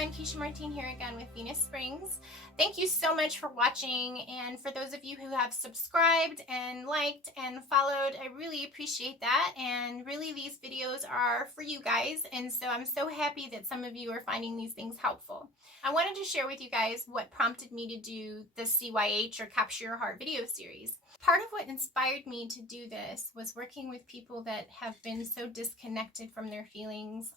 everyone, Kesha Martin here again with Venus Springs. Thank you so much for watching, and for those of you who have subscribed and liked and followed, I really appreciate that. And really these videos are for you guys, and so I'm so happy that some of you are finding these things helpful. I wanted to share with you guys what prompted me to do the CYH, or Capture Your Heart, video series. Part of what inspired me to do this was working with people that have been so disconnected from their feelings,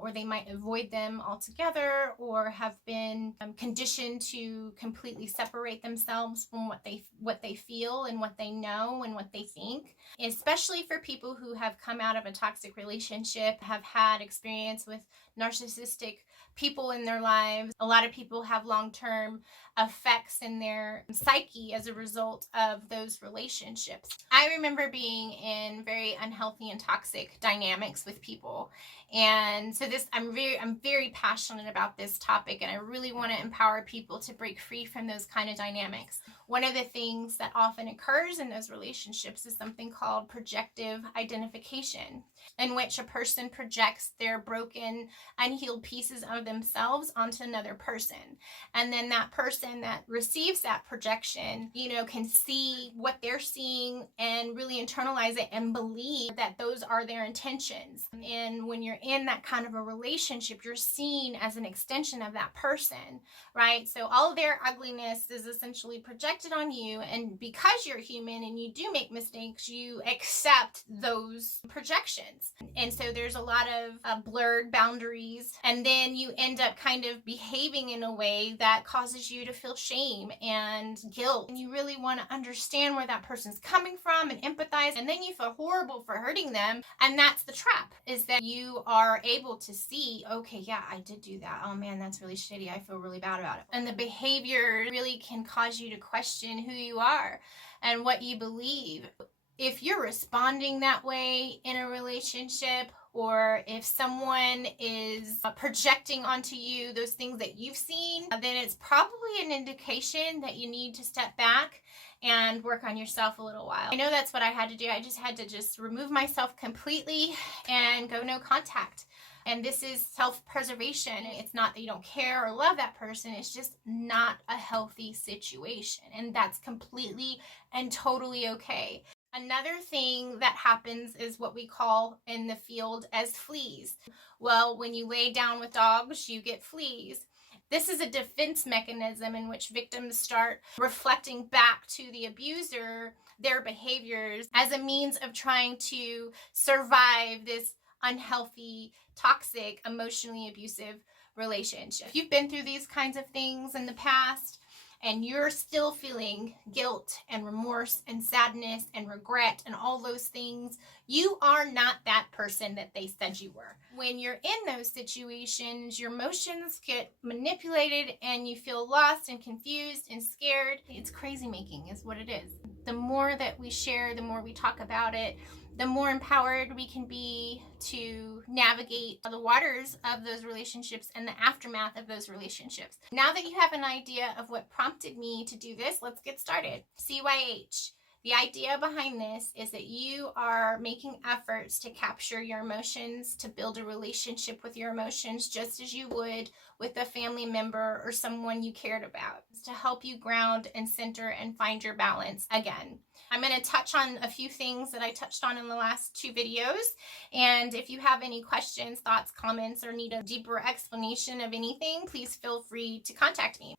or they might avoid them altogether, or have been conditioned to completely separate themselves from what they feel and what they know and what they think. Especially for people who have come out of a toxic relationship, have had experience with narcissistic people in their lives. A lot of people have long-term effects in their psyche as a result of those relationships. I remember being in very unhealthy and toxic dynamics with people, and so I'm very passionate about this topic, and I really want to empower people to break free from those kind of dynamics. One of the things that often occurs in those relationships is something called projective identification, in which a person projects their broken, unhealed pieces of themselves onto another person. And then that person that receives that projection, can see what they're seeing and really internalize it and believe that those are their intentions. And when you're in that kind of a relationship, you're seen as an extension of that person, right? So all of their ugliness is essentially projected on you, and because you're human and you do make mistakes, you accept those projections. And so there's a lot of blurred boundaries, and then you end up kind of behaving in a way that causes you to feel shame and guilt, and you really want to understand where that person's coming from and empathize, and then you feel horrible for hurting them. And that's the trap, is that you are able to see, okay, yeah, I did do that. Oh man, that's really shitty. I feel really bad about it. And the behavior really can cause you to question who you are and what you believe. If you're responding that way in a relationship, or if someone is projecting onto you those things that you've seen, then it's probably an indication that you need to step back and work on yourself a little while. I know that's what I had to do. I just had to remove myself completely and go no contact. And this is self-preservation. It's not that you don't care or love that person. It's just not a healthy situation. And that's completely and totally okay. Another thing that happens is what we call in the field as fleas. Well, when you lay down with dogs, you get fleas. This is a defense mechanism in which victims start reflecting back to the abuser their behaviors as a means of trying to survive this unhealthy, toxic, emotionally abusive relationship. If you've been through these kinds of things in the past, and you're still feeling guilt and remorse and sadness and regret and all those things, you are not that person that they said you were. When you're in those situations, your emotions get manipulated and you feel lost and confused and scared. It's crazy making is what it is. The more that we share, the more we talk about it, the more empowered we can be to navigate the waters of those relationships and the aftermath of those relationships. Now that you have an idea of what prompted me to do this, let's get started. CYH. The idea behind this is that you are making efforts to capture your emotions, to build a relationship with your emotions just as you would with a family member or someone you cared about. It's to help you ground and center and find your balance again. I'm going to touch on a few things that I touched on in the last two videos, and if you have any questions, thoughts, comments, or need a deeper explanation of anything, please feel free to contact me.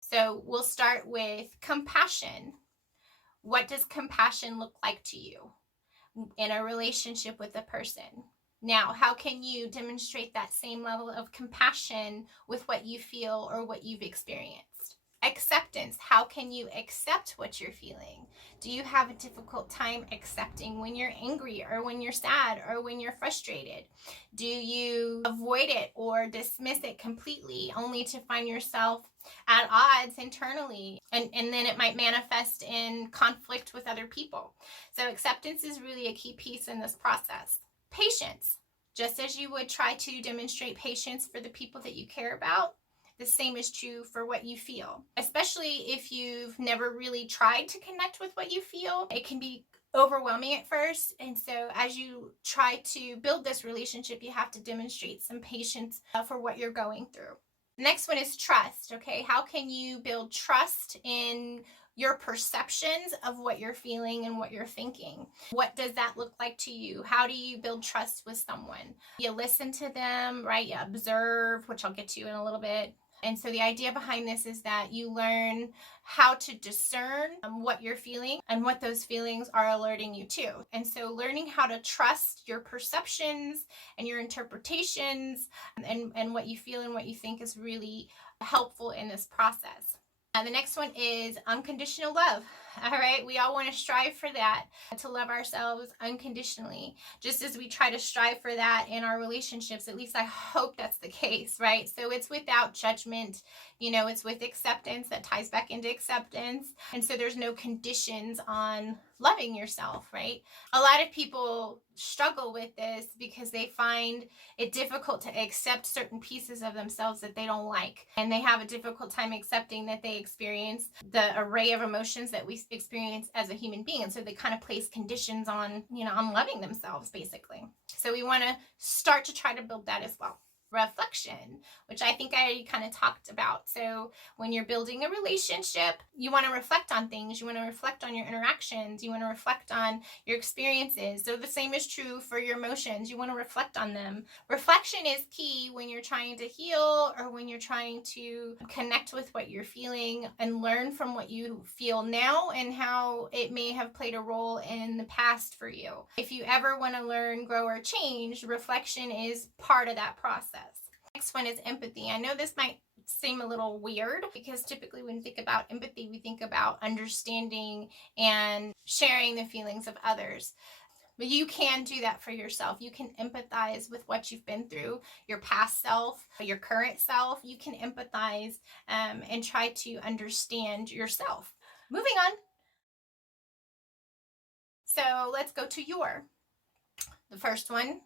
So we'll start with compassion. What does compassion look like to you in a relationship with a person? Now, how can you demonstrate that same level of compassion with what you feel or what you've experienced? Acceptance. How can you accept what you're feeling? Do you have a difficult time accepting when you're angry or when you're sad or when you're frustrated? Do you avoid it or dismiss it completely only to find yourself at odds internally? And then it might manifest in conflict with other people. So acceptance is really a key piece in this process. Patience. Just as you would try to demonstrate patience for the people that you care about, the same is true for what you feel. Especially if you've never really tried to connect with what you feel, it can be overwhelming at first. And so as you try to build this relationship, you have to demonstrate some patience for what you're going through. The next one is trust. Okay, how can you build trust in your perceptions of what you're feeling and what you're thinking? What does that look like to you? How do you build trust with someone? You listen to them, right? You observe, which I'll get to in a little bit. And so the idea behind this is that you learn how to discern what you're feeling and what those feelings are alerting you to. And so learning how to trust your perceptions and your interpretations and what you feel and what you think is really helpful in this process. The next one is unconditional love. All right, we all want to strive for that, to love ourselves unconditionally, just as we try to strive for that in our relationships. At least I hope that's the case, right? So it's without judgment, it's with acceptance. That ties back into acceptance. And so there's no conditions on loving yourself, right? A lot of people struggle with this because they find it difficult to accept certain pieces of themselves that they don't like. And they have a difficult time accepting that they experience the array of emotions that we experience as a human being. And so they kind of place conditions on, on loving themselves, basically. So we want to start to try to build that as well. Reflection, which I think I already kind of talked about. So when you're building a relationship, you want to reflect on things. You want to reflect on your interactions. You want to reflect on your experiences. So the same is true for your emotions. You want to reflect on them. Reflection is key when you're trying to heal or when you're trying to connect with what you're feeling and learn from what you feel now and how it may have played a role in the past for you. If you ever want to learn, grow, or change, reflection is part of that process. Next one is empathy. I know this might seem a little weird because typically when we think about empathy, we think about understanding and sharing the feelings of others. But you can do that for yourself. You can empathize with what you've been through, your past self, your current self. You can empathize and try to understand yourself. Moving on. So let's go to the first one,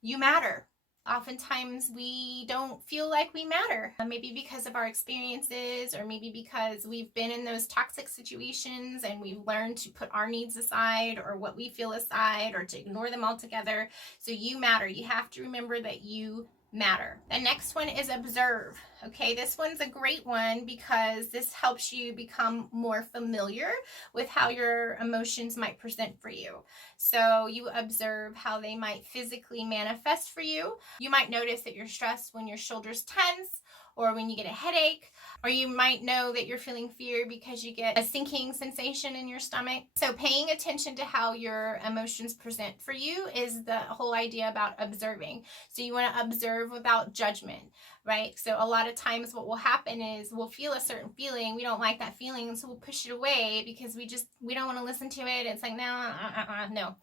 you matter. Oftentimes we don't feel like we matter, maybe because of our experiences or maybe because we've been in those toxic situations and we've learned to put our needs aside or what we feel aside or to ignore them altogether. So you matter. You have to remember that you matter. The next one is observe. Okay, this one's a great one because this helps you become more familiar with how your emotions might present for you. So you observe how they might physically manifest for you. You might notice that you're stressed when your shoulders tense or when you get a headache, or you might know that you're feeling fear because you get a sinking sensation in your stomach. So paying attention to how your emotions present for you is the whole idea about observing. So you want to observe without judgment, right? So a lot of times what will happen is we'll feel a certain feeling. We don't like that feeling, and so we'll push it away because we don't want to listen to it. It's like, no.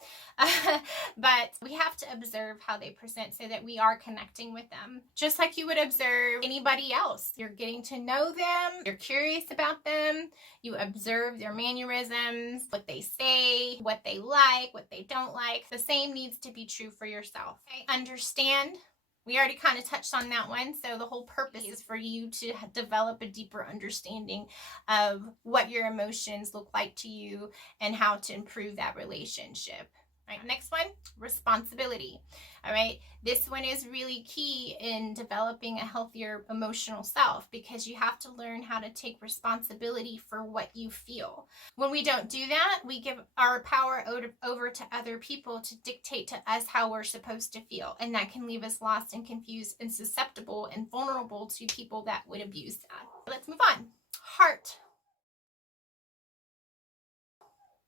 But we have to observe how they present so that we are connecting with them. Just like you would observe anybody else. You're getting to know them. You're curious about them. You observe their mannerisms, what they say, what they like, what they don't like. The same needs to be true for yourself. Okay? Understand. We already kind of touched on that one. So the whole purpose is for you to develop a deeper understanding of what your emotions look like to you and how to improve that relationship. Right, next one, responsibility. All right, this one is really key in developing a healthier emotional self because you have to learn how to take responsibility for what you feel. When we don't do that, we give our power over to other people to dictate to us how we're supposed to feel, and that can leave us lost and confused and susceptible and vulnerable to people that would abuse that. Let's move on. Heart.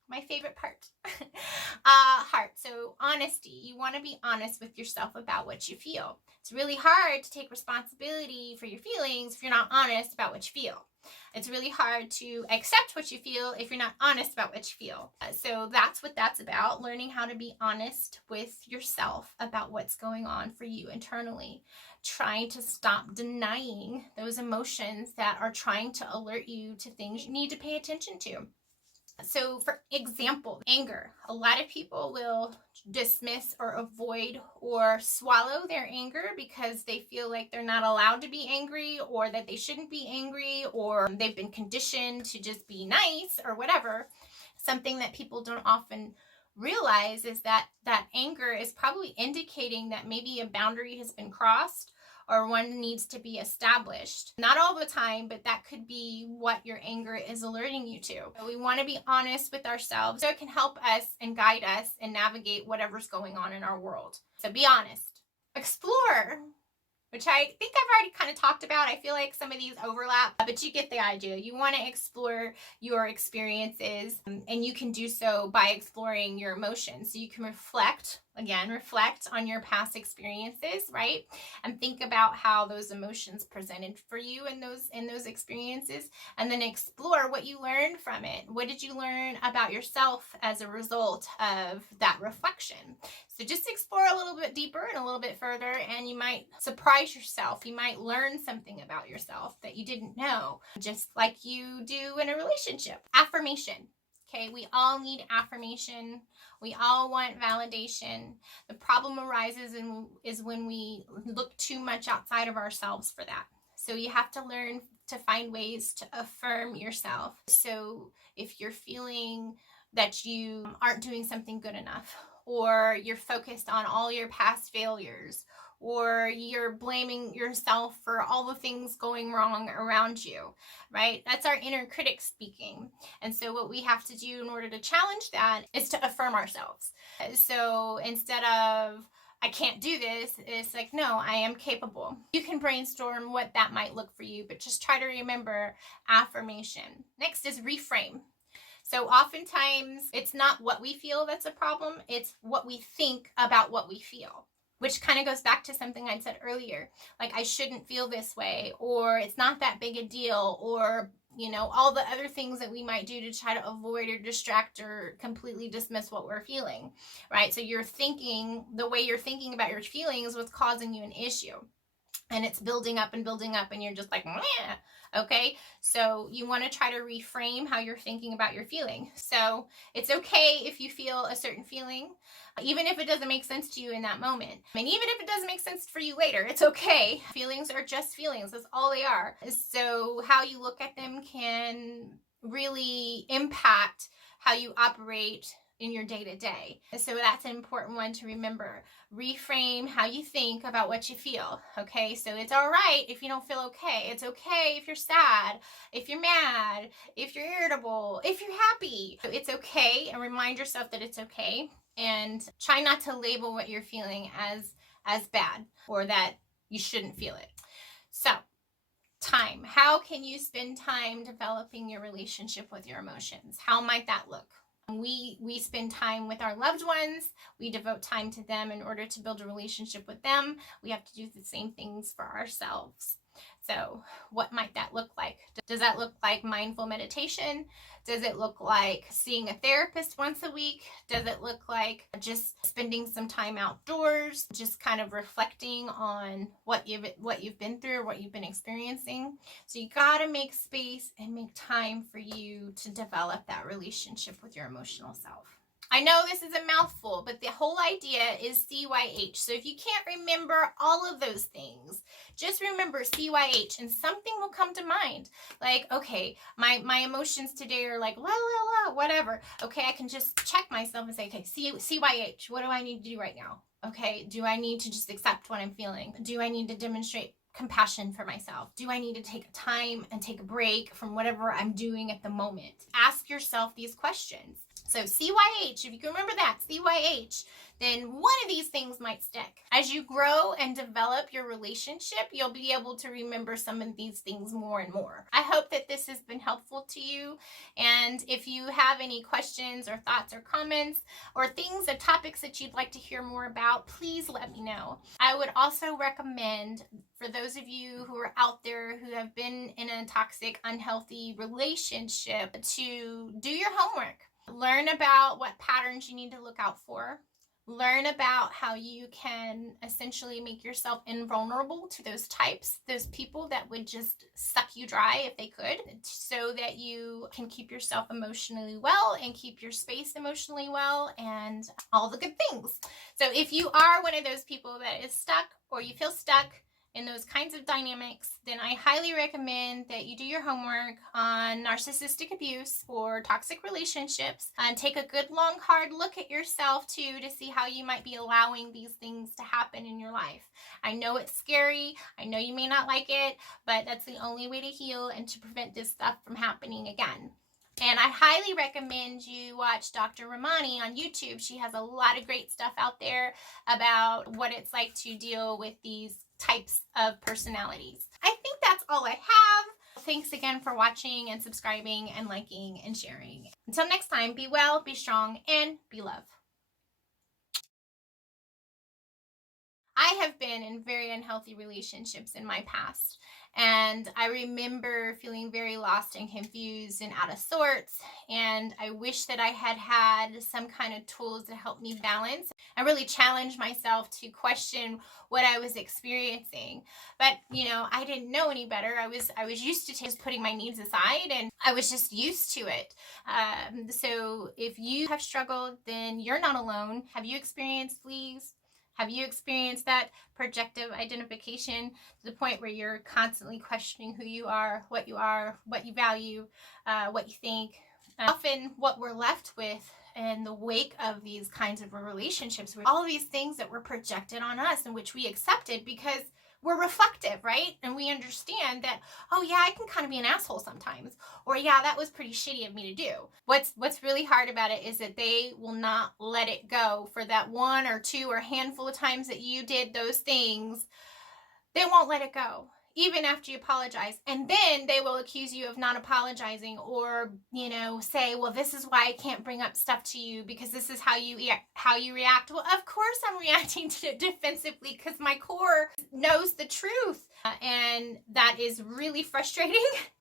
My favorite part. Heart. So honesty. You want to be honest with yourself about what you feel. It's really hard to take responsibility for your feelings if you're not honest about what you feel. It's really hard to accept what you feel if you're not honest about what you feel. So that's what that's about, learning how to be honest with yourself about what's going on for you internally. Trying to stop denying those emotions that are trying to alert you to things you need to pay attention to. So for example, anger. A lot of people will dismiss or avoid or swallow their anger because they feel like they're not allowed to be angry or that they shouldn't be angry or they've been conditioned to just be nice or whatever. Something that people don't often realize is that that anger is probably indicating that maybe a boundary has been crossed or one needs to be established. Not all the time, but that could be what your anger is alerting you to. So we want to be honest with ourselves so it can help us and guide us and navigate whatever's going on in our world. So be honest. Explore, which I think I've already kind of talked about. I feel like some of these overlap, but you get the idea. You want to explore your experiences, and you can do so by exploring your emotions. So you can reflect on your past experiences, right? And think about how those emotions presented for you in those experiences, and then explore what you learned from it. What did you learn about yourself as a result of that reflection? So just explore a little bit deeper and a little bit further, and you might surprise yourself. You might learn something about yourself that you didn't know, just like you do in a relationship. Affirmation. Okay, we all need affirmation. We all want validation. The problem arises is when we look too much outside of ourselves for that. So you have to learn to find ways to affirm yourself. So if you're feeling that you aren't doing something good enough, or you're focused on all your past failures, or you're blaming yourself for all the things going wrong around you, right? That's our inner critic speaking. And so what we have to do in order to challenge that is to affirm ourselves. So instead of, I can't do this, it's like, no, I am capable. You can brainstorm what that might look for you, but just try to remember affirmation. Next is reframe. So oftentimes it's not what we feel that's a problem, it's what we think about what we feel, which kind of goes back to something I said earlier, like I shouldn't feel this way, or it's not that big a deal, or all the other things that we might do to try to avoid or distract or completely dismiss what we're feeling, right? So the way you're thinking about your feelings was causing you an issue. And it's building up and building up, and you're just like, meh. Okay? So you want to try to reframe how you're thinking about your feeling. So it's okay if you feel a certain feeling, even if it doesn't make sense to you in that moment. And even if it doesn't make sense for you later, it's okay. Feelings are just feelings. That's all they are. So how you look at them can really impact how you operate in your day-to-day. So that's an important one to remember. Reframe how you think about what you feel. Okay, so it's all right if you don't feel okay. It's okay if you're sad, if you're mad, if you're irritable, if you're happy. So it's okay, and remind yourself that it's okay, and try not to label what you're feeling as bad or that you shouldn't feel it. So time. How can you spend time developing your relationship with your emotions? How might that look? We spend time with our loved ones. We devote time to them in order to build a relationship with them. We have to do the same things for ourselves. So what might that look like? Does that look like mindful meditation? Does it look like seeing a therapist once a week? Does it look like just spending some time outdoors, just kind of reflecting on what you've been through, what you've been experiencing? So you got to make space and make time for you to develop that relationship with your emotional self. I know this is a mouthful, but the whole idea is CYH. So if you can't remember all of those things, just remember CYH and something will come to mind. Like, okay, my emotions today are like, la, la, la, whatever. Okay, I can just check myself and say, okay, CYH, what do I need to do right now? Okay, do I need to just accept what I'm feeling? Do I need to demonstrate compassion for myself? Do I need to take time and take a break from whatever I'm doing at the moment? Ask yourself these questions. So CYH, if you can remember that, CYH, then one of these things might stick. As you grow and develop your relationship, you'll be able to remember some of these things more and more. I hope that this has been helpful to you. And if you have any questions or thoughts or comments or things or topics that you'd like to hear more about, please let me know. I would also recommend, for those of you who are out there who have been in a toxic, unhealthy relationship, to do your homework. Learn about what patterns you need to look out for. Learn about how you can essentially make yourself invulnerable to those types, those people that would just suck you dry if they could, so that you can keep yourself emotionally well and keep your space emotionally well and all the good things. So if you are one of those people that is stuck, or you feel stuck, in those kinds of dynamics, then I highly recommend that you do your homework on narcissistic abuse or toxic relationships and take a good long hard look at yourself too to see how you might be allowing these things to happen in your life. I know it's scary, I know you may not like it, but that's the only way to heal and to prevent this stuff from happening again. And I highly recommend you watch Dr. Ramani on YouTube. She has a lot of great stuff out there about what it's like to deal with these types of personalities. I think that's all I have. Thanks again for watching and subscribing and liking and sharing. Until next time, be well, be strong, and be love. I have been in very unhealthy relationships in my past. And I remember feeling very lost and confused and out of sorts. And I wish that I had had some kind of tools to help me balance and really challenge myself to question what I was experiencing. But, you know, I didn't know any better. I was used to just putting my needs aside, and I was just used to it. So if you have struggled, then you're not alone. Have you experienced fleas? Have you experienced that projective identification to the point where you're constantly questioning who you are, what you value, what you think? Often what we're left with in the wake of these kinds of relationships were all of these things that were projected on us and which we accepted because we're reflective, right? And we understand that, oh yeah, I can kind of be an asshole sometimes. Or yeah, that was pretty shitty of me to do. What's really hard about it is that they will not let it go for that one or two or handful of times that you did those things. They won't let it go, even after you apologize. And then they will accuse you of not apologizing or, you know, say, well, this is why I can't bring up stuff to you because this is how you react. Well, of course I'm reacting to it defensively because my core knows the truth. And that is really frustrating.